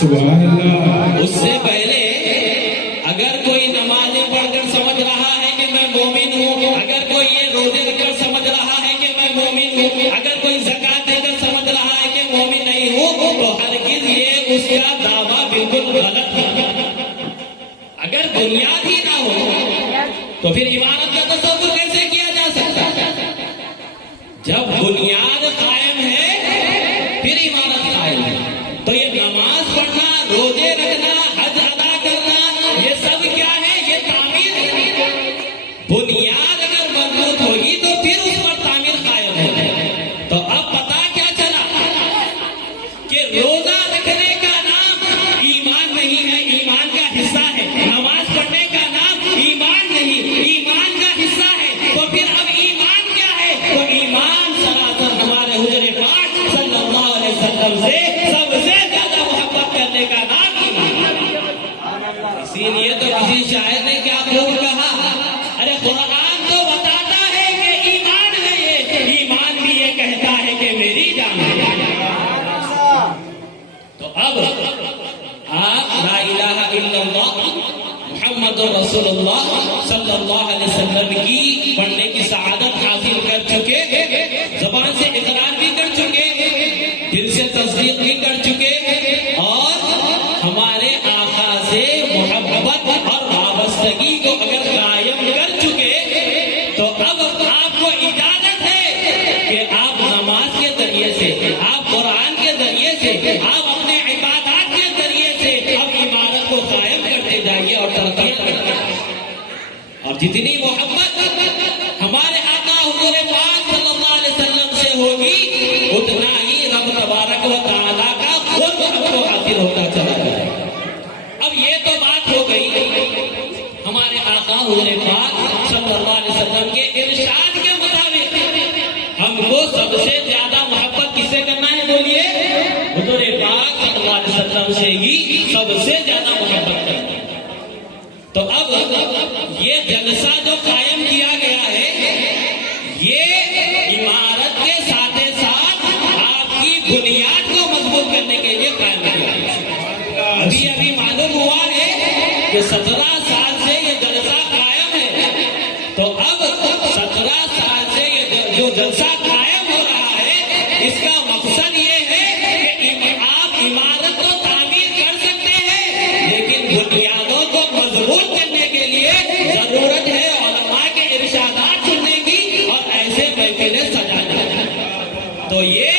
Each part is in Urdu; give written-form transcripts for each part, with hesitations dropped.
سبحان اللہ. اس سے پہلے اگر کوئی نماز پڑھ کر سمجھ رہا ہے کہ میں مومن ہوں، اگر کوئی یہ روزے رکھ کر سمجھ رہا ہے کہ میں مومن ہوں، اگر کوئی زکات دے کر سمجھ رہا ہے کہ مومن نہیں ہوں، تو ہرگز یہ اس کا دعویٰ بالکل غلط ہے. اگر بنیاد ہی نہ ہو تو پھر عمارت کا تصور کیسے کیا جا سکتا ہے؟ جب بنیاد قائم ہے پھر عمارت قائم ہے. تو یہ نماز پڑھنا، روزے رکھنا، حج ادا کرنا، یہ سب کیا ہے؟ یہ تعمیر ہے. بنیاد اگر مضبوط ہوگی تو پھر اس پر تعمیر قائم ہے. تو اب پتا کیا چلا کہ روزہ رکھنے کا نام ایمان نہیں ہے، ایمان کا حصہ ہے. نماز پڑھنے کا نام ایمان نہیں، ایمان کا حصہ ہے. تو پھر اب ایمان کیا ہے؟ تو ایمان سراسر ہمارے حضور پاک صلی اللہ علیہ وسلم سے سب سے زیادہ محبت کرنے کا نام ایمان ہے. اسی لیے تو کسی شاعر نے کیا خوب کہا، ارے قرآن تو بتاتا ہے کہ ایمان ہے، یہ ایمان بھی یہ کہتا ہے کہ میری جان ہے. تو اب آپ لا الہ الا اللہ محمد رسول اللہ صلی اللہ علیہ وسلم کی پڑھنے کی سعادت حاصل کر چکے، زبان سے اقرار بھی کر چکے، دل سے تصدیق بھی کر چکے، اور ہمارے آقا سے محبت اور وابستگی کو اگر قائم کر چکے، تو اب آپ کو اجازت ہے کہ آپ نماز کے ذریعے سے، آپ قرآن کے ذریعے سے، آپ اپنے عبادات کے ذریعے سے اب عمارت کو قائم کرتے جائیے اور ترقی کرتے جائیے. اور جتنی محبت ہمارے آقا حضور پاک صلی اللہ علیہ وسلم سے ہوگی، اتنا ہی رب تبارک و تعالیٰ کا خود ہم کو حاصل ہوتا چلا جائے. اب یہ تو بات ہو گئی ہمارے آقا حضور پاک صلی اللہ علیہ وسلم کے ارشاد کے مطابق ہم کو سب سے زیادہ محبت کس سے کرنا ہے؟ بولیے. حضور پاک صلی اللہ علیہ وسلم سے ہی سب سے زیادہ محبت کرنا ہے. تو اب یہ جلسہ جو قائم کیا گیا ہے، یہ عمارت کے ساتھ ساتھ آپ کی بنیاد کو مضبوط کرنے کے لیے قائم کیا گیا. ابھی معلوم ہوا ہے کہ 17 سال سے یہ جلسہ قائم ہے. تو اب 17 سال سے یہ جو جلسہ قائم ہو رہا ہے، اس کا مقصد یہ ہے کہ آپ عمارت کو تعمیر کر سکتے ہیں، لیکن بنیادوں کو مضبوط کرنے کے لیے ضرورت ہے علماء کے ارشادات سننے کی اور ایسے محفلیں سجانے کی. تو یہ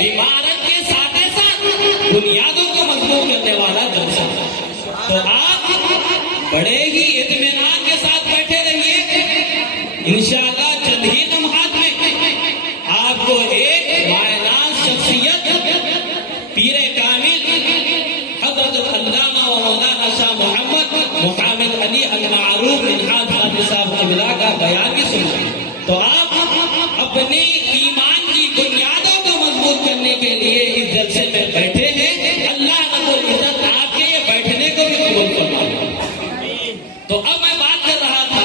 عمارت کے ساتھ ساتھ بنیادوں کو مضبوط کرنے والا جلسہ. تو آپ بڑے ہی اطمینان کے ساتھ بیٹھے رہیے. انشاءاللہ چند ہی لمحات میں آپ کو ایک مائناز شخصیت پیر کامل حضرت علامہ و مولانا شاہ محمد محمد علی المعروف انحاج خادم صاحب قبلہ کا بیان بھی سنیں. تو آپ اپنی ایمان کی بنیادوں کو مضبوط کرنے کے لیے اس جلسے میں بیٹھے ہیں. اللہ رب العزت آپ کے یہ بیٹھنے کو بھی قبول فرمائے. تو اب میں بات کر رہا تھا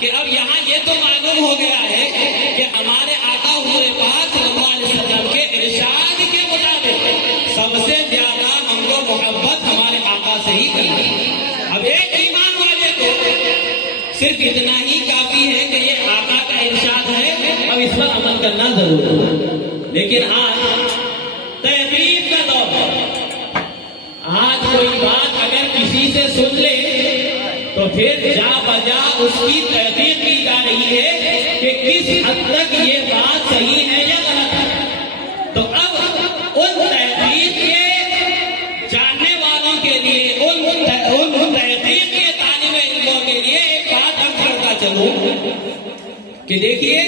کہ اب یہاں یہ تو معلوم ہو گیا ہے کہ ہمارے آقا حضور پاک صلی اللہ علیہ وسلم کے ارشاد کے مطابق سب سے زیادہ ہم کو محبت ہمارے آقا سے ہی کرنی ہے. اب ایک ایمان والے کو صرف اتنا ہی کافی ہے کہ یہ آقا کا ارشاد ہے، اب اس پر عمل کرنا ضروری ہے. لیکن آج تحقیق کا دور ہے. آج کوئی بات اگر کسی سے سن لے تو پھر جا بجا اس کی تحقیق کی جا رہی ہے کہ کس حد تک یہ بات صحیح ہے یا غلط ہے. تو اب ان تحقیق کے جاننے والوں کے لیے، ان تحقیق کے طالب علموں کے لیے ایک بات اب کرتا چلوں کہ دیکھیے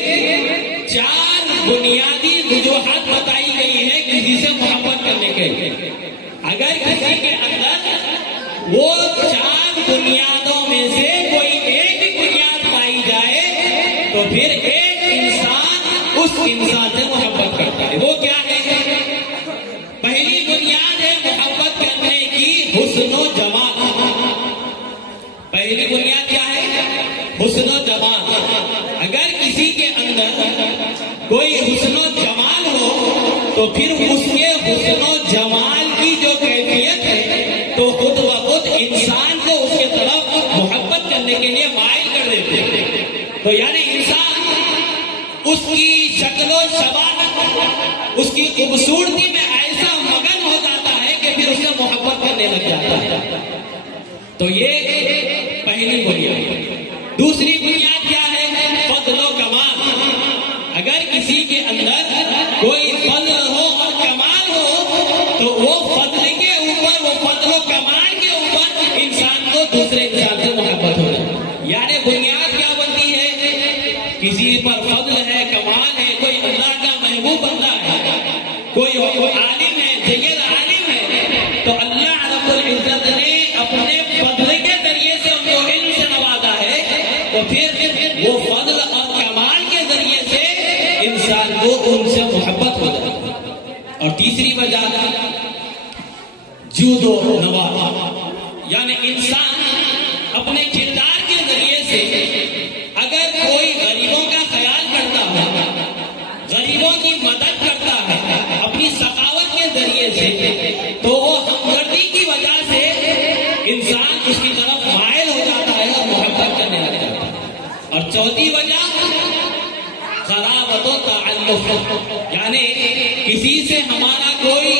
4 بنیادی وجوہات بتائی گئی ہے کسی سے محبت کرنے کے لیے. اگر کسی کے اندر وہ 4 بنیادوں میں سے کوئی ایک بنیاد پائی جائے تو پھر ایک انسان اس انسان سے محبت کرتا ہے. وہ کیا ہے؟ پہلی بنیاد ہے محبت کرنے کی حسن و جمال. پہلی بنیاد کیا ہے؟ حسن و جمال. اگر کسی کے اندر کوئی حسن و جمال ہو تو پھر اس کے حسن و جمال کی جو کیفیت کے لیے مائل کر دیتے ہیں. تو یعنی انسان اس کی شکل و شباہت، اس کی خوبصورتی میں ایسا مگن ہو جاتا ہے کہ پھر اس سے محبت کرنے لگ جاتا ہے. تو یہ پہلی بنیاد. دوسری بنیاد کیا ہے؟ فضل و کمال. اگر کسی کے اندر کوئی فضل ہو اور کمال ہو تو وہ فضل کے اوپر، وہ فضل و کمال کے اوپر انسان کو دوسرے انسان سے محبت ہو جائے. یعنی بنیاد کیا بنتی ہے؟ کسی پر فضل ہے، کمال ہے، کوئی اللہ کا محبوب بندہ ہے، کوئی عالم ہے، جید عالم ہے، تو اللہ رب العزت نے اپنے فضل کے ذریعے سے ان کو علم سے نوازا ہے. تو پھر وہ فضل اور کمال کے ذریعے سے انسان کو ان سے محبت ہو جائے. اور تیسری وجہ جود و نواز. یعنی انسان اپنے کردار کے ذریعے سے اگر کوئی غریبوں کا خیال کرتا ہے، غریبوں کی مدد کرتا ہے اپنی سخاوت کے ذریعے سے، تو وہ ہمدردی کی وجہ سے انسان اس کی طرف مائل ہو جاتا ہے اور محبت کرنے لگ جاتا ہے. اور چوتھی وجہ قرابت و تعلق. یعنی کسی سے ہمارا کوئی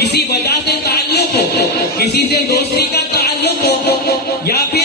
کسی وجہ سے تعلق ہو، کسی سے دوستی کا تعلق ہو، یا پھر